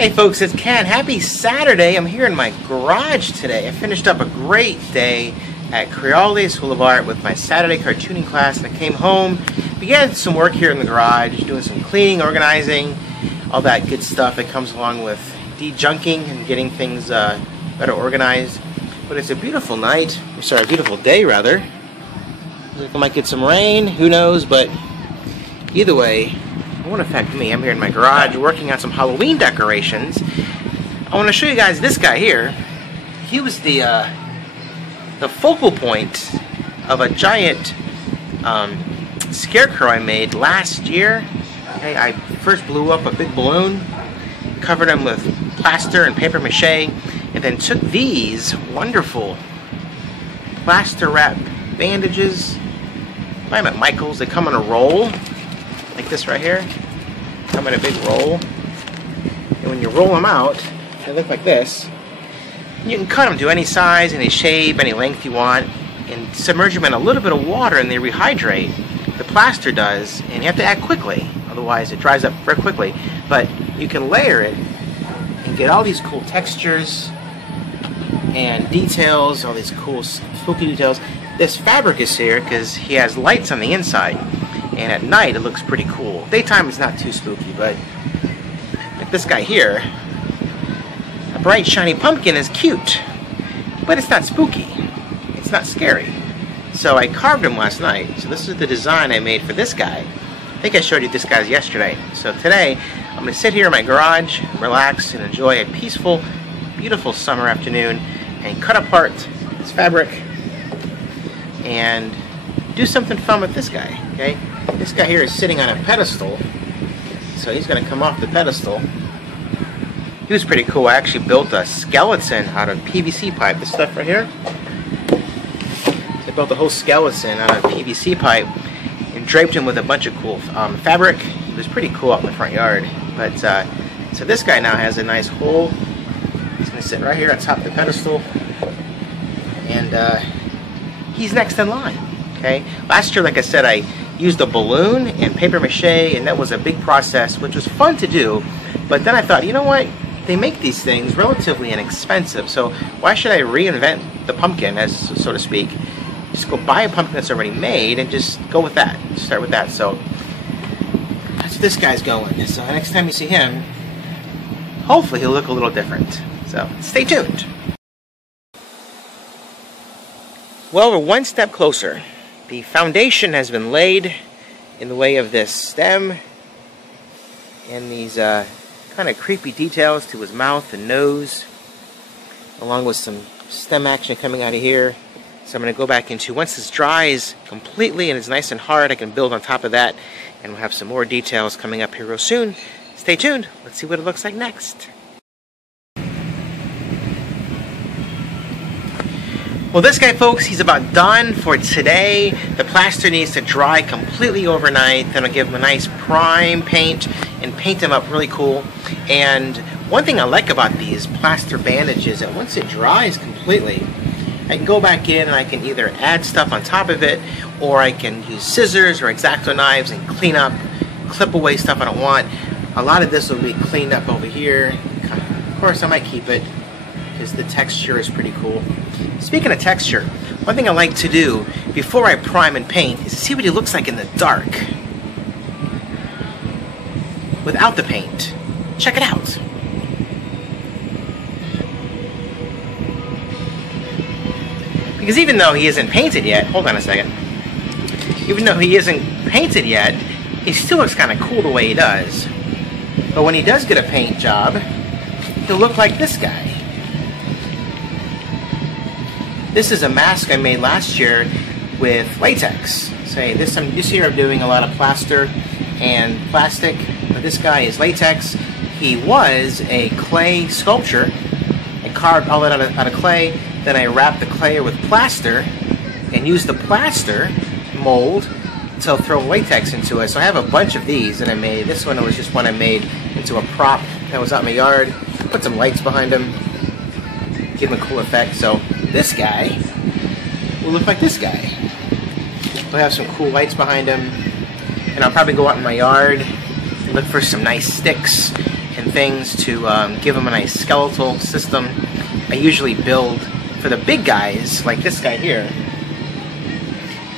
Hey folks, it's Ken. Happy Saturday. I'm here in my garage today. I finished up a great day at Creole School of Art with my Saturday cartooning class, and I came home, began some work here in the garage, doing some cleaning, organizing, all that good stuff that comes along with de-junking and getting things better organized. But it's a beautiful night, a beautiful day rather. Looks like I might get some rain, who knows, but either way, it won't affect me. I'm here in my garage working on some Halloween decorations. I want to show you guys this guy here. He was the focal point of a giant scarecrow I made last year. Okay, I first blew up a big balloon, covered him with plaster and paper mache, and then took these wonderful plaster wrap bandages. I'm at Michael's. They come in a roll, like this right here. Come in a big roll. And when you roll them out, they look like this. You can cut them to any size, any shape, any length you want, and submerge them in a little bit of water and they rehydrate. The plaster does, and you have to act quickly, otherwise it dries up very quickly. But you can layer it and get all these cool textures and details, all these cool spooky details. This fabric is here because he has lights on the inside, and at night it looks pretty cool. Daytime is not too spooky, but like this guy here, a bright shiny pumpkin is cute, but it's not spooky. It's not scary. So I carved him last night. So this is the design I made for this guy. I think I showed you this guy's yesterday. So today I'm going to sit here in my garage, relax, and enjoy a peaceful, beautiful summer afternoon and cut apart this fabric and do something fun with this guy. Okay, this guy here is sitting on a pedestal, so he's going to come off the pedestal. He was pretty cool. I actually built a skeleton out of PVC pipe. This stuff right here. So I built a whole skeleton out of PVC pipe and draped him with a bunch of cool fabric. It was pretty cool out in the front yard. But so this guy now has a nice hole. He's going to sit right here on top of the pedestal, and he's next in line. Okay. Last year, like I said, I used a balloon and paper mache, and that was a big process, which was fun to do. But then I thought, you know what? They make these things relatively inexpensive, so why should I reinvent the pumpkin, as so to speak? Just go buy a pumpkin that's already made and just go with that. Start with that. So that's where this guy's going. So next time you see him, hopefully he'll look a little different. So stay tuned. Well, we're one step closer. The foundation has been laid in the way of this stem and these kind of creepy details to his mouth and nose, along with some stem action coming out of here. So I'm going to go back into, once this dries completely and it's nice and hard, I can build on top of that, and we'll have some more details coming up here real soon. Stay tuned. Let's see what it looks like next. Well, this guy, folks, he's about done for today. The plaster needs to dry completely overnight. Then I'll give him a nice prime paint and paint him up really cool. And one thing I like about these plaster bandages is that once it dries completely, I can go back in and I can either add stuff on top of it, or I can use scissors or X-Acto knives and clean up, clip away stuff I don't want. A lot of this will be cleaned up over here. Of course, I might keep it because the texture is pretty cool. Speaking of texture, one thing I like to do before I prime and paint is see what he looks like in the dark without the paint. Check it out. Because even though he isn't painted yet, hold on a second, even though he isn't painted yet, he still looks kind of cool the way he does. But when he does get a paint job, he'll look like this guy. This is a mask I made last year with latex. Say this year I'm doing a lot of plaster and plastic, but this guy is latex. He was a clay sculpture. I carved all that out of clay, then I wrapped the clay with plaster and used the plaster mold to throw latex into it. So I have a bunch of these that I made. This one was just one I made into a prop that was out in my yard. Put some lights behind him, give him a cool effect. So this guy will look like this guy. We'll have some cool lights behind him, and I'll probably go out in my yard and look for some nice sticks and things to give them a nice skeletal system. I usually build for the big guys, like this guy here.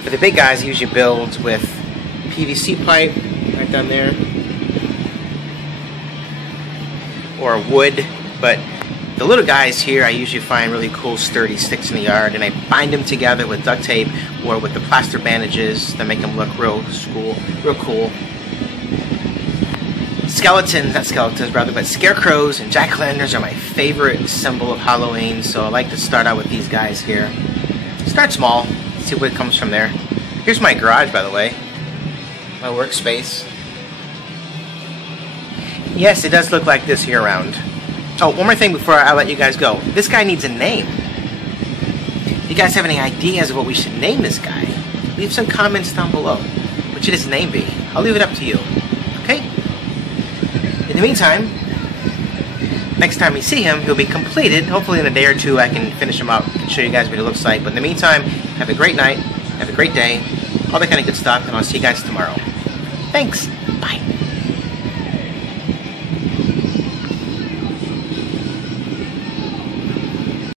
For the big guys, I usually build with PVC pipe right down there, or wood, but the little guys here I usually find really cool sturdy sticks in the yard, and I bind them together with duct tape or with the plaster bandages to make them look real cool. Skeletons, not skeletons rather, but scarecrows and jack-o'-lanterns are my favorite symbol of Halloween, so I like to start out with these guys here. Start small, see what comes from there. Here's my garage, by the way, my workspace. Yes, it does look like this year-round. Oh, one more thing before I let you guys go. This guy needs a name. If you guys have any ideas of what we should name this guy, leave some comments down below. What should his name be? I'll leave it up to you. Okay? In the meantime, next time you see him, he'll be completed. Hopefully in a day or two I can finish him up and show you guys what he looks like. But in the meantime, have a great night, have a great day, all that kind of good stuff, and I'll see you guys tomorrow. Thanks. Bye.